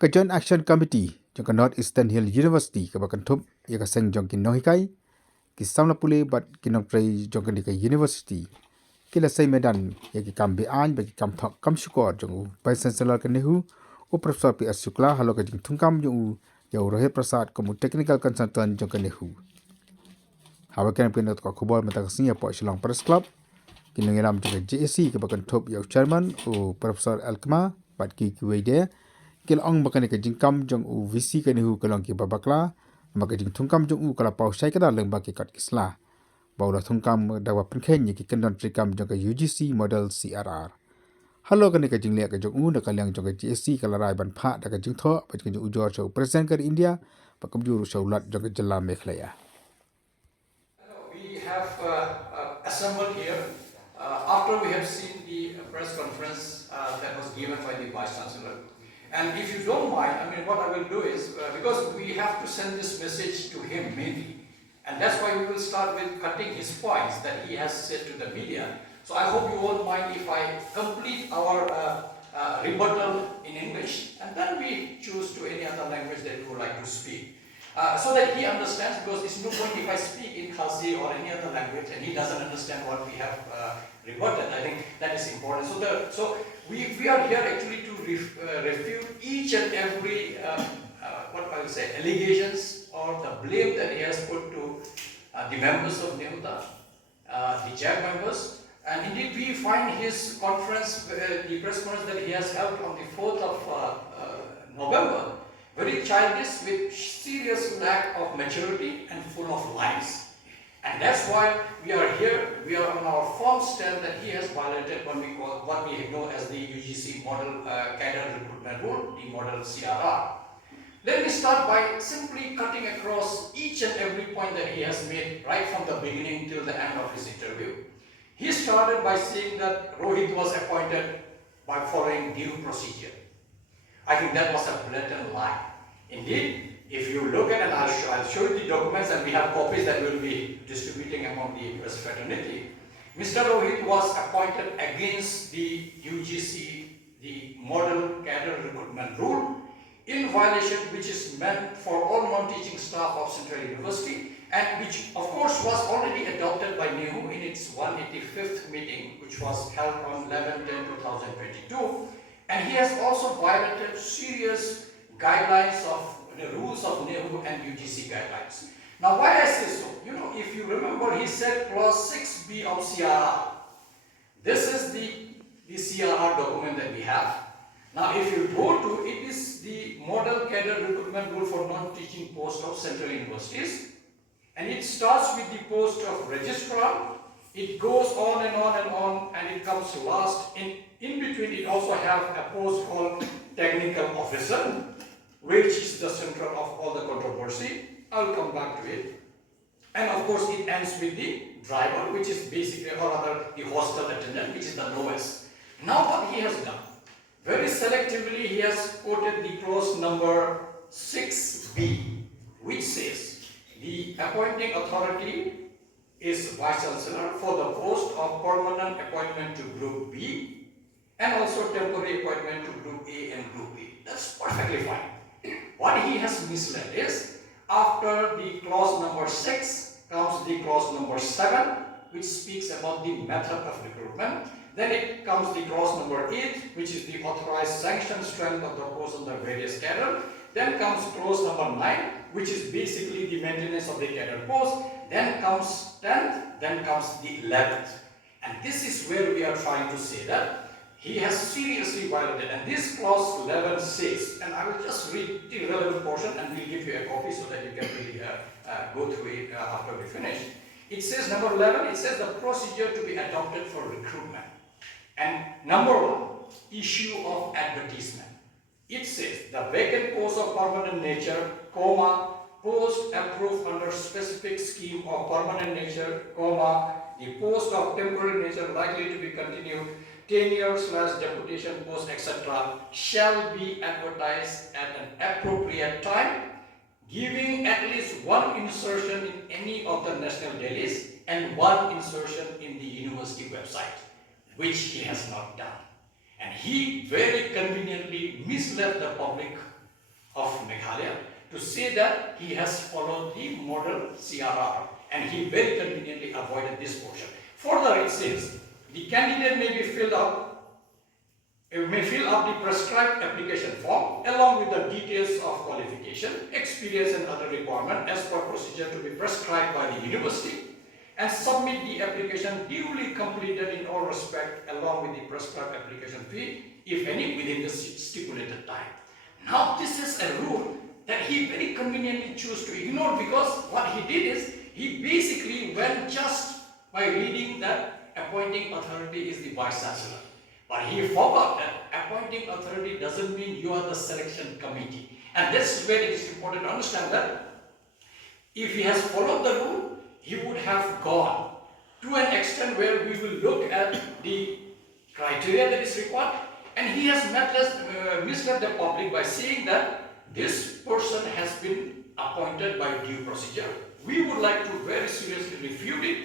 ka Joint Action Committee jong ka North Eastern Hill University ka bakan thup ya ka seng jong kin noi kai ki samla pule bat kinong prei jong ka ni ka university kila sai medan ya ki kam Beain ba ki kam thok kam shukor jong u pai chancellor ka Nehu u professor P.S. Shukla halo ka jing thungkam jong u ya Rohit Prasad ko mu technical consultant jong ka Nehu hawa kan pinot ko khobor mata ka singya po Shillong Press Club kinong iram jong ka JAC ka bakan thup ya chairman u professor Alkma bat ki kuide kil ong bakani ka jingkam jong u visi ka Nehu kalong ki babakla maka jing thungkam jong u kala pau sai kada leng ba ki kat kisla baula thungkam dawa penkhen ki kendon trikam jong ka UGC model CRR halo kan ka jingle ka jong u na kalyang jong ka GSC kala rai ban pha da ka jing tho ba jing Ujor show present ka India ba kam juru show lat jong ka jalla mekhlaya. We have assembled here after we have seen the press conference that was given by the Vice Chancellor. And if you don't mind, I mean, what I will do is, because we have to send this message to him mainly, and that's why we will start with cutting his points that he has said to the media. So I hope you won't mind if I complete our rebuttal in English, and then we choose to any other language that you would like to speak. So that he understands, because it's no point if I speak in Khalsi or any other language and he doesn't understand what we have rebutted. I think that is important. So we are here actually to refute each and every what I will say allegations or the blame that he has put to the members of Nehuta, the JAG members. And indeed we find his conference, the press conference that he has held on the 4th of November, very childish with serious lack of maturity and full of lies. And that's why we are here. We are on our firm stand that he has violated what we know as the UGC model cadre recruitment rule, the model CRR. Let me start by simply cutting across each and every point that he has made right from the beginning till the end of his interview. He started by saying that Rohit was appointed by following due procedure. I think that was a blatant lie. Indeed, if you look at, and I'll show you the documents, and we have copies that we'll be distributing among the press fraternity. Mr. Rohit was appointed against the UGC, the model cadre recruitment rule, in violation which is meant for all non-teaching staff of Central University, and which of course was already adopted by Nehu in its 185th meeting, which was held on 11/10/2022. And he has also violated serious guidelines of the rules of Nehu and UGC guidelines. Now why I say so? You know, if you remember, he said clause 6B of CRR. This is the CRR document that we have. Now if you go to, it is the model cadre recruitment rule for non-teaching posts of Central Universities. And it starts with the post of registrar. It goes on and on and on, and it comes last. In between, it also have a post called technical officer, which is the center of all the controversy. I'll come back to it. And of course, it ends with the driver, which is basically, or rather, the hostel attendant, which is the lowest. Now, what he has done, very selectively, he has quoted the clause number 6B, which says the appointing authority is Vice Chancellor for the post of permanent appointment to Group B and also temporary appointment to Group A and Group B. That's perfectly fine. What he has misled is, after the clause number 6 comes the clause number 7, which speaks about the method of recruitment. Then it comes the clause number 8, which is the authorized sanctioned strength of the post under various cadre. Then comes clause number 9, which is basically the maintenance of the cadre post. Then comes 10th, then comes the 11th. And this is where we are trying to say that he has seriously violated. And this clause 11 says, and I will just read the relevant portion and we'll give you a copy so that you can really go through it after we finish. It says, number 11, it says the procedure to be adopted for recruitment. And number 1, issue of advertisement. It says the vacant post of permanent nature, comma, post approved under specific scheme of permanent nature, comma, the post of temporary nature likely to be continued, tenure/deputation post, etc., shall be advertised at an appropriate time, giving at least one insertion in any of the national dailies and one insertion in the university website, which he has not done. And he very conveniently misled the public of Meghalaya to say that he has followed the model CRR and he very conveniently avoided this portion. Further, it says the candidate may fill up the prescribed application form along with the details of qualification, experience and other requirements as per procedure to be prescribed by the university, and submit the application duly completed in all respect along with the prescribed application fee, if any, within the stipulated time. Now this is a rule that he very conveniently chose to ignore, because what he did is he basically went just by reading that appointing authority is the Vice Chancellor. But he forgot that appointing authority doesn't mean you are the selection committee. And this is where it is important to understand that if he has followed the rule, he would have gone to an extent where we will look at the criteria that is required, and he has misled the public by saying that this person has been appointed by due procedure. We would like to very seriously refute it.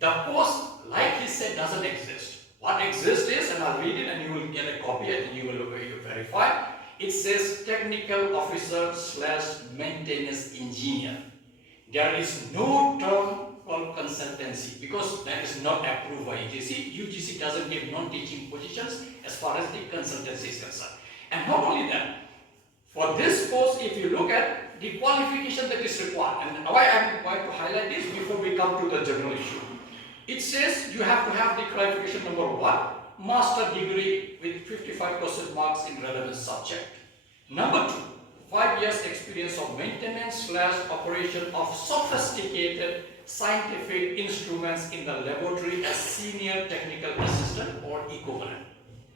The post, like he said, doesn't exist. What exists is, and I'll read it and you will get a copy and you will verify. It says technical officer / maintenance engineer. There is no term called consultancy because that is not approved by UGC. UGC doesn't give non-teaching positions as far as the consultancy is concerned. And not only that, for this post, if you look at the qualification that is required, and why I am going to highlight this before we come to the general issue. It says you have to have the qualification number 1, master degree with 55% marks in relevant subject. Number 2, 5 years experience of maintenance / operation of sophisticated scientific instruments in the laboratory as senior technical assistant or equivalent.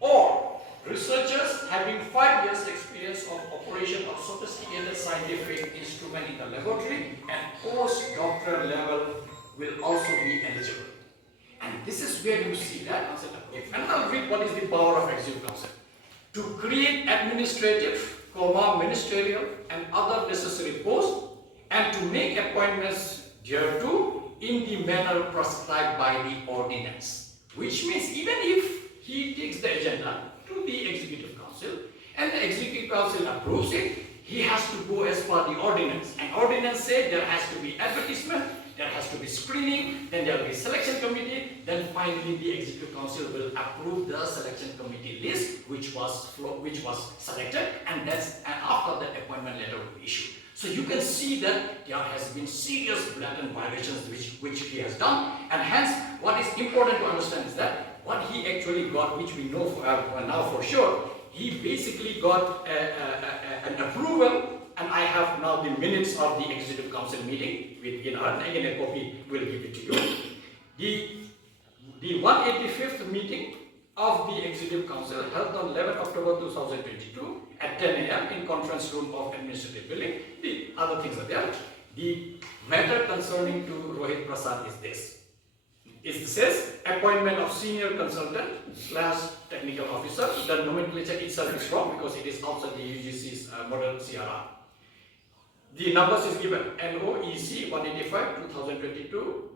Or researchers having 5 years experience of operation of sophisticated scientific instrument in the laboratory and postdoctoral level will also be eligible. And this is where you see that concept approved. And I'll read what is the power of Executive Council. To create administrative, ministerial and other necessary posts, and to make appointments thereto in the manner prescribed by the ordinance. Which means even if he takes the agenda to the Executive Council and the Executive Council approves it, he has to go as per the ordinance. And ordinance said there has to be advertisement, there has to be screening, then there will be selection committee, then finally the Executive Council will approve the selection committee list which was selected, and after that appointment letter will be issued. So you can see that there has been serious blatant violations which he has done, and hence what is important to understand is that what he actually got, which we know now for sure, he basically got an approval. And I have now the minutes of the Executive Council meeting with again a copy will give it to you. The 185th meeting of the Executive Council held on 11 October 2022 at 10 a.m. in conference room of Administrative Building. The other things are there. The matter concerning to Rohit Prasad is this. It says appointment of senior consultant / technical officer. The nomenclature itself is wrong because it is outside the UGC's model CRR. The numbers is given NOEC 185 2022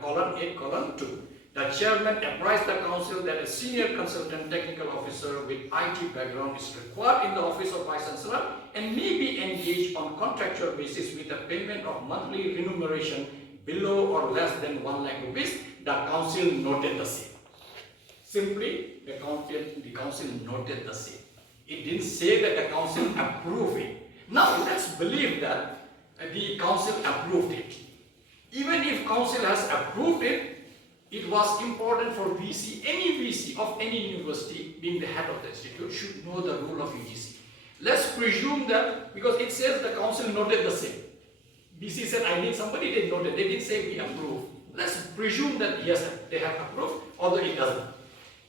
8:2. The chairman apprised the council that a senior consultant technical officer with IT background is required in the office of Vice Chancellor and may be engaged on contractual basis with a payment of monthly remuneration below or less than 1 lakh rupees. The council noted the same. Simply, the council noted the same. It didn't say that the council approved it. Now, let's believe that the council approved it. Even if council has approved it, it was important for VC, any VC of any university being the head of the institute should know the rule of UGC. Let's presume that, because it says the council noted the same. VC said, I need somebody, they noted. They didn't say we approve. Let's presume that yes, they have approved, although it doesn't.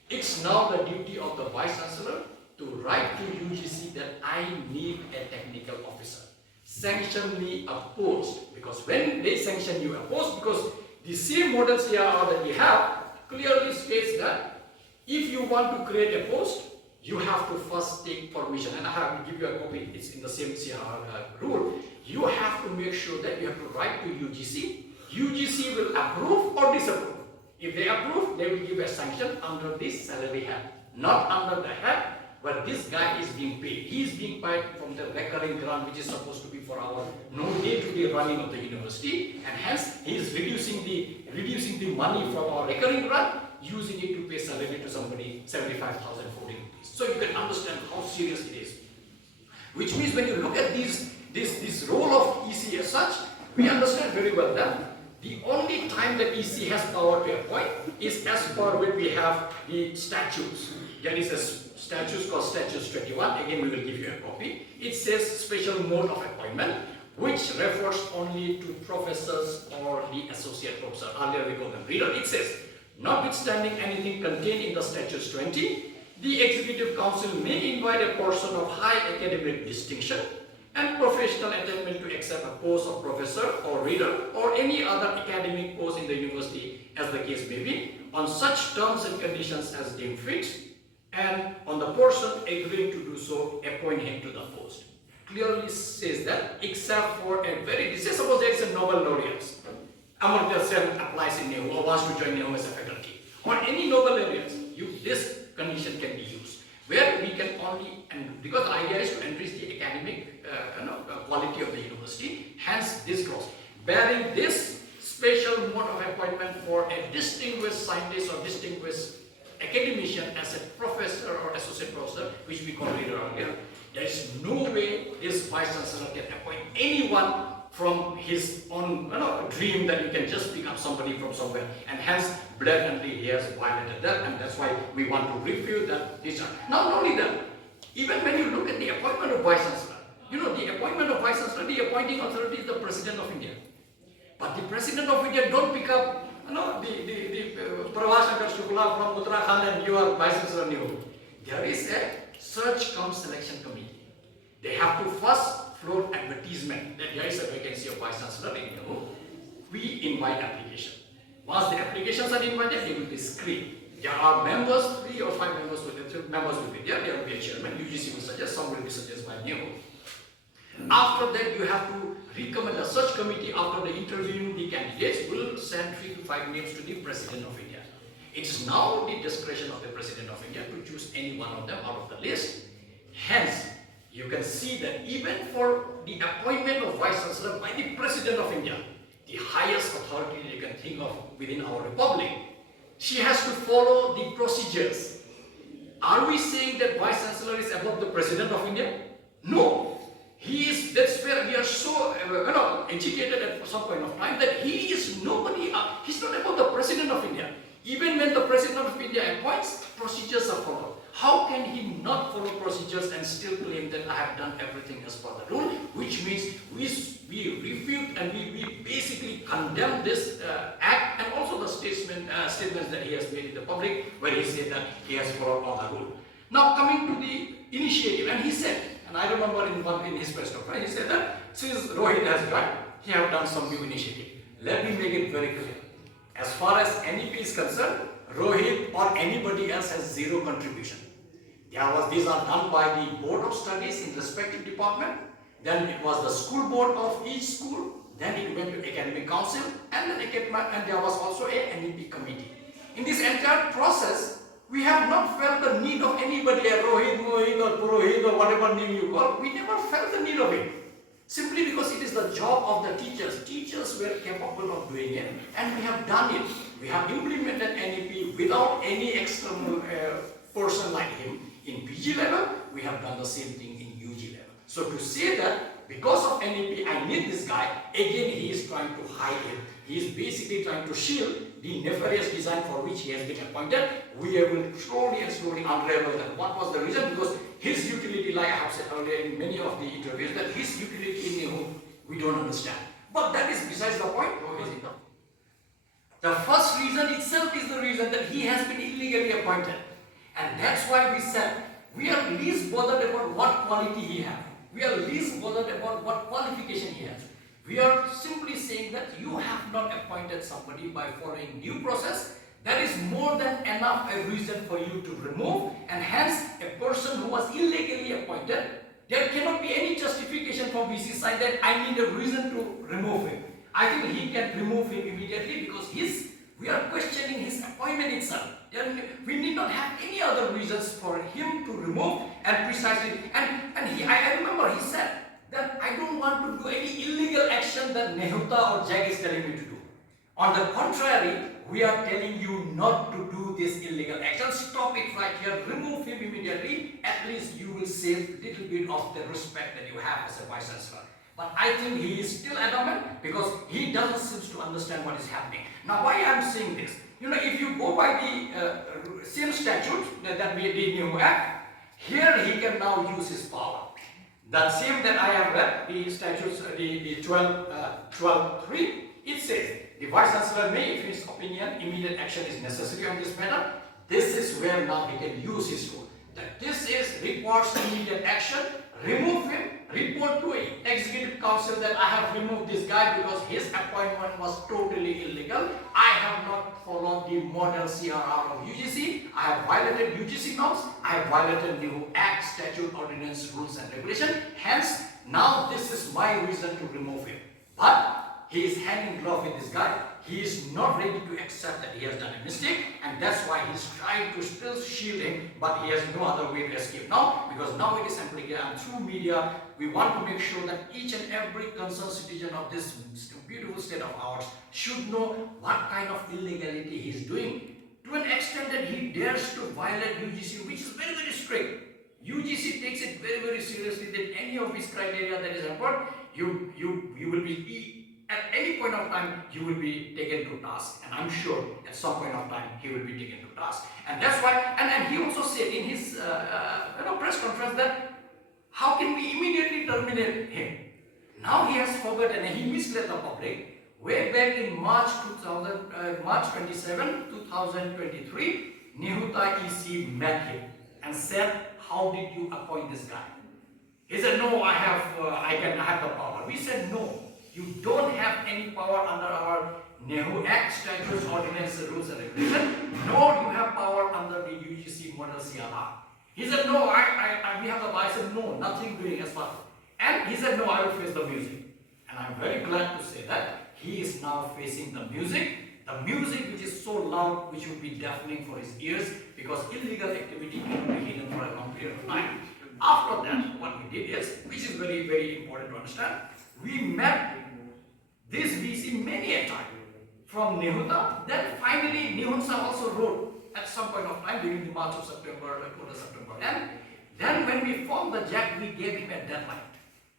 It's now the duty of the Vice Chancellor to write to UGC that I need a technical officer. Sanction me a post, because when they sanction you a post, because the same model CRR that we have clearly states that if you want to create a post, you have to first take permission. And I have to give you a copy, it's in the same CRR rule. You have to make sure that you have to write to UGC. UGC will approve or disapprove. If they approve, they will give a sanction under this salary head, not under the head But this guy is being paid. He is being paid from the recurring grant, which is supposed to be for our day-to-day running of the university, and hence he is reducing the money from our recurring grant, using it to pay salary to somebody 75,040 rupees. So you can understand how serious it is. Which means when you look at this role of EC as such, we understand very well that the only time that EC has power to appoint is as per when we have the statutes. There is a statute called Statutes 21. Again, we will give you a copy. It says special mode of appointment, which refers only to professors or the associate professor. Earlier we called them reader. It says, notwithstanding anything contained in the Statutes 20, the Executive Council may invite a person of high academic distinction and professional attainment to accept a post of professor or reader or any other academic post in the university, as the case may be, on such terms and conditions as deemed fit, and on the person agreeing to do so, appoint him to the post. Clearly says that, except for a very, say suppose there is a Nobel laureate, Amartya Sen applies in Nehu or wants to join Nehu as a faculty, or any Nobel laureates, this condition can be used, where we can only, and because the idea is to enrich the academic quality of the university, hence this clause. Bearing this special mode of appointment for a distinguished scientist or distinguished academician as a professor or associate professor, which we call reader earlier, there is no way this vice chancellor can appoint anyone from his own dream that you can just pick up somebody from somewhere, and hence blatantly he has violated that, and that's why we want to refute that discharge. Not only that, even when you look at the appointment of vice chancellor, the appointment of vice chancellor, the appointing authority is the President of India. But the President of India don't pick up the Pravashankar Shukla from Uttarakhand and you are vice chancellor Nehu. There is a search cum selection committee. They have to first float advertisement that there is a vacancy of vice chancellor in Nehu. We invite application. Once the applications are invited, they will be screened. There are members, 3 or 5 members will be there. There will be a chairman. UGC will suggest, some will be suggested by Nehu. After that, you have to recommend a search committee. After the interviewing the candidates, will send 3 to 5 names to the President of India. It is now the discretion of the President of India to choose any one of them out of the list. Hence, you can see that even for the appointment of Vice Chancellor by the President of India, the highest authority you can think of within our republic, she has to follow the procedures. Are we saying that Vice Chancellor is above the President of India? No. He is, that's where we are so educated at some point of time that he is nobody, he's not above the President of India. Even when the President of India appoints, procedures are followed. How can he not follow procedures and still claim that I have done everything as per the rule? Which means we refute and we basically condemn this act and also the statements that he has made in the public where he said that he has followed all the rule. Now coming to the initiative, and he said, and I remember in his press conference, he said that since Rohit has got, he have done some new initiative. Let me make it very clear. As far as NEP is concerned, Rohit or anybody else has zero contribution. These are done by the Board of Studies in respective department. Then it was the school board of each school. Then it went to Academic Council, and then there was also a NEP committee. In this entire process, we have not felt the need of anybody, Rohit, Mohit or Purohit or whatever name you call. We never felt the need of it. Simply because it is the job of the teachers. Teachers were capable of doing it, and we have done it. We have implemented NEP without any external person like him. In PG level, we have done the same thing in UG level. So to say that because of NEP, I need this guy, again he is trying to hide it. He is basically trying to shield the nefarious design for which he has been appointed. We will slowly and slowly unravel that. What was the reason? Because his utility, like I have said earlier in many of the interviews, that his utility in Nehu, we don't understand. But that is besides the point. The first reason itself is the reason that he has been illegally appointed. And that's why we said, we are least bothered about what quality he has. We are least bothered about what qualification he has. We are simply saying that you have not appointed somebody by following due process. That is more than enough a reason for you to remove, and hence a person who was illegally appointed, there cannot be any justification from VC side that I need a reason to remove him. I think he can remove him immediately because we are questioning his appointment itself. We need not not have any other reasons for him to remove, and precisely, I remember he said that I don't want to do any illegal action that Nehuta or Jag is telling me to do. On the contrary, we are telling you not to do this illegal action. Stop it right here. Remove him immediately. At least you will save a little bit of the respect that you have as a vice chancellor. But I think he is still adamant because he doesn't seem to understand what is happening. Now, why I am saying this? If you go by the same statute that we did Nehu Act, here he can now use his power. That same that I have read, the statutes, the 12.3, it says, the Vice Chancellor may, in his opinion, immediate action is necessary on this matter. This is where now he can use his tool. That this requires immediate action, remove him, report to an executive council that I have removed this guy because his appointment was totally illegal. I have not followed the model CRR of UGC. I have violated UGC norms. I have violated Nehu Act, statute, ordinance, rules and regulation. Hence, now this is my reason to remove him. But he is hand in glove with this guy. He is not ready to accept that he has done a mistake, and that's why he is trying to still shield him, but he has no other way to escape now, because now it is amplified, and through media, we want to make sure that each and every concerned citizen of this beautiful state of ours should know what kind of illegality he is doing, to an extent that he dares to violate UGC, which is very, very strict. UGC takes it very, very seriously that any of his criteria that is important, you will be at any point of time, you will be taken to task, and I'm sure at some point of time he will be taken to task. And that's why, and he also said in his press conference that how can we immediately terminate him? Now he has forgotten and he misled the public. Way back in March 27, 2023, Nehuta EC met him and said, "How did you appoint this guy?" He said, "No, I have the power." We said, "No. You don't have any power under our Nehu Act, statutes, ordinance, rules and regulations, nor you have power under the UGC model CRR. He said, "No, we have the power." I said, "No, nothing doing as far." And he said, "No, I will face the music." And I'm very glad to say that he is now facing the music which is so loud, which would be deafening for his ears, because illegal activity can be hidden for a long period of time. After that, what we did is, which is very, very important to understand, we met this VC many a time from Nehuta. Then finally Nehunsa also wrote at some point of time during the March of September, September. And then when we formed the JAC, we gave him a deadline.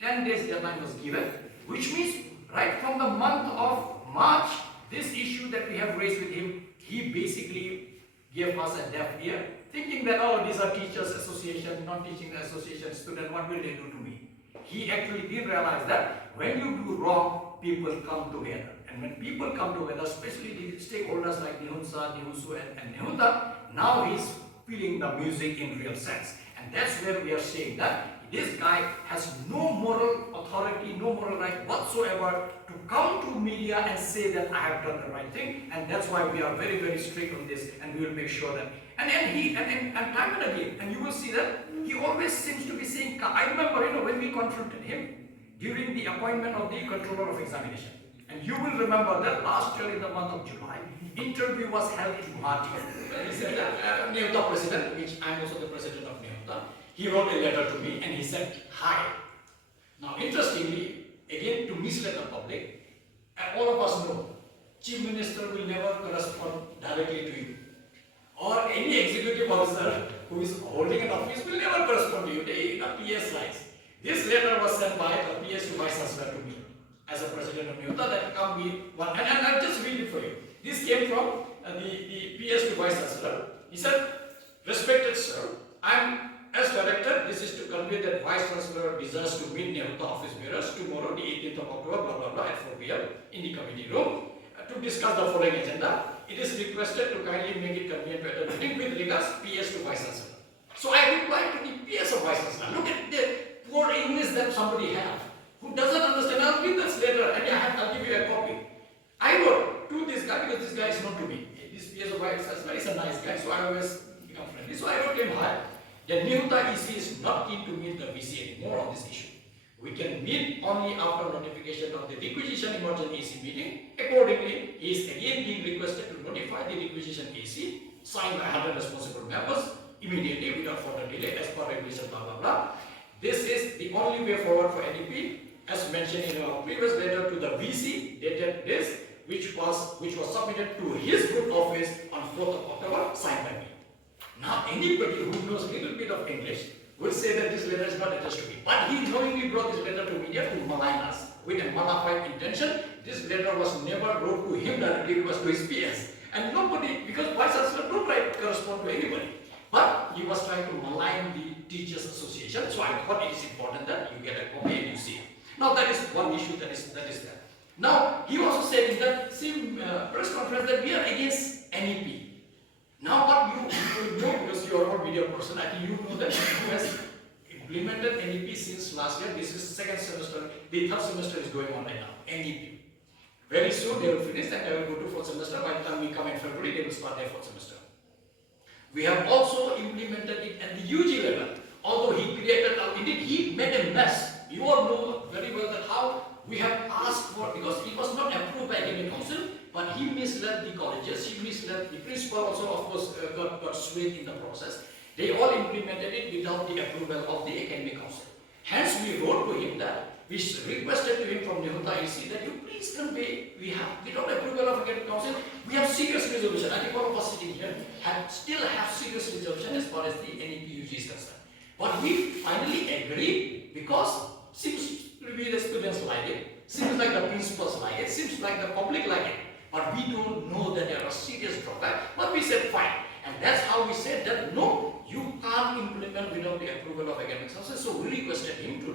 10 days deadline was given, which means right from the month of March, this issue that we have raised with him, he basically gave us a deaf ear, thinking that, oh, these are teachers association, non-teaching association, student, what will they do to me? He actually did realize that when you do wrong, people come together. And when people come together, especially the stakeholders like Nehunsa, Nehusu and Nehuta, now he's feeling the music in real sense. And that's where we are saying that this guy has no moral authority, no moral right whatsoever to come to media and say that I have done the right thing. And that's why we are very, very strict on this, and we will make sure that. And time and again, and you will see that he always seems to be saying, I remember, when we confronted him during the appointment of the controller of examination. And you will remember that last year in the month of July, interview was held in Guwahati. He said that Nehuta president, which I am also the president of Nehuta, he wrote a letter to me and he said, "Hi." Now, interestingly, again to mislead the public, all of us know, Chief Minister will never correspond directly to you. Or any executive officer who is holding an office will never correspond to you. They are PS lines. This letter was sent by the PS to Vice Chancellor to me as a president of Nehuta that come be one. And I'll just read it for you. This came from the PS to Vice Chancellor. He said, "Respected sir, as director, this is to convey that Vice Chancellor desires to meet Nehuta office bearers tomorrow, the 18th of October, blah, blah, blah, at 4 p.m. in the committee room to discuss the following agenda. It is requested to kindly make it convenient to attend meeting with regards PS to Vice Chancellor." So I replied to the PS of Vice Chancellor. Look at the poor English that somebody have who doesn't understand. I'll read this letter and I'll give you a copy. I wrote to this guy because this guy is known to me. This PS of Vice Chancellor is a nice guy, so I always become friendly. So I wrote him, "Hi, the Nehuta EC is not keen to meet the VC anymore on this issue. We can meet only after notification of the requisition emergency AC meeting. Accordingly, he is again being requested to notify the requisition AC signed by 100 responsible members immediately without further delay as per regulation blah blah blah. This is the only way forward for NEP as mentioned in our previous letter to the VC dated this, which was submitted to his good office on 4th of October, signed by me. Now anybody who knows a little bit of English will say that this letter is not addressed to me. But he knowingly brought this letter to media to malign us with a malified intention. This letter was never wrote to him directly, it was to his PS. And nobody, because Vice Chancellor don't correspond to anybody. But he was trying to malign the Teachers Association. So I thought it is important that you get a copy and you see it. Now that is one issue that is there. Now he also said in that same press conference that we are against NEP. Now what you know, because you are all media person, I think you know that who has implemented NEP since last year. This is second semester, the third semester is going on right now, NEP. Very soon they will finish and they will go to fourth semester. By the time we come in February, they will start their fourth semester. We have also implemented it at the UG level. Although he created, indeed he made a mess. You all know very well that how we have asked for, because it was not approved by academic council, but he misled the colleges, he misled the principal also, of course, got swayed in the process. They all implemented it without the approval of the academic council. Hence, we wrote to him that, we requested to him from Nehu IC that you please convey, without approval of academic council, we have serious resolution. I think all of us sitting here still have serious resolution as far as the NEP UG is concerned. But we finally agreed because seems to be the students like it, seems like the principals like it, seems like the public like it. But we don't know that there are serious drawbacks. But we said fine. And that's how we said that no, you can't implement without the approval of academic council. So we requested him to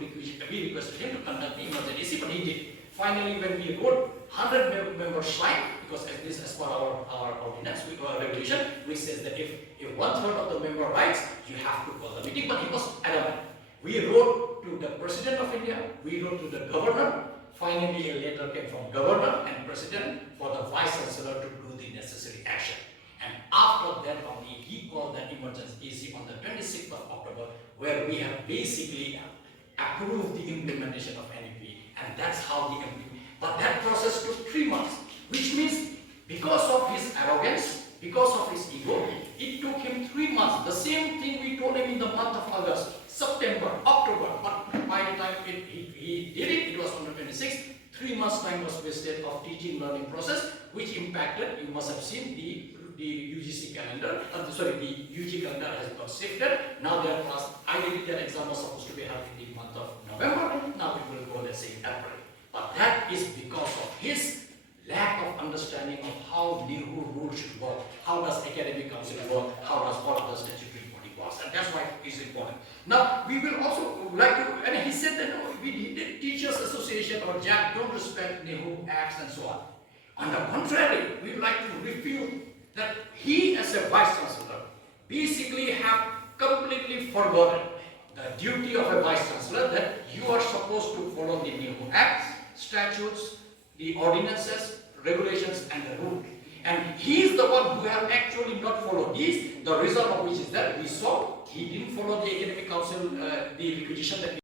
conduct the emergency, but he did. Finally, when we wrote 100 members signed, because as per our ordinance, our regulation, which says that if 1/3 of the member writes, you have to call the meeting. But he was adamant. We wrote to the President of India, we wrote to the Governor. Finally, a letter came from Governor and President for the Vice Chancellor to do the necessary action. And after that only, he called that emergency on the 26th of October, where we have basically approved the implementation of NEP. And that's how the but that process took 3 months, which means because of his arrogance, because of his ego, it took him 3 months. The same thing we told him in the month of August, September, October, but by the time he did it, it was on the 26th. 3 months time was wasted of teaching learning process, which impacted, you must have seen the UGC calendar, the UG calendar has got shifted. Now their class, ideally their exam was supposed to be held in the month of November, now it will go, let's say, in April. But that is because of his lack of understanding of how Nehu rule should work, how does academic council work, how does all other statutory body works, and that's why it is important. Now, we will also like to, and he said that no, the Teachers Association or JAC don't respect Nehu acts and so on. On the contrary, we would like to refute that he as a Vice Chancellor basically have completely forgotten the duty of a Vice Chancellor, that you are supposed to follow the Nehu acts, statutes, the ordinances, regulations and the rule. And he is the one who have actually not followed these. The result of which is that we saw he didn't follow the academic council, the requisition that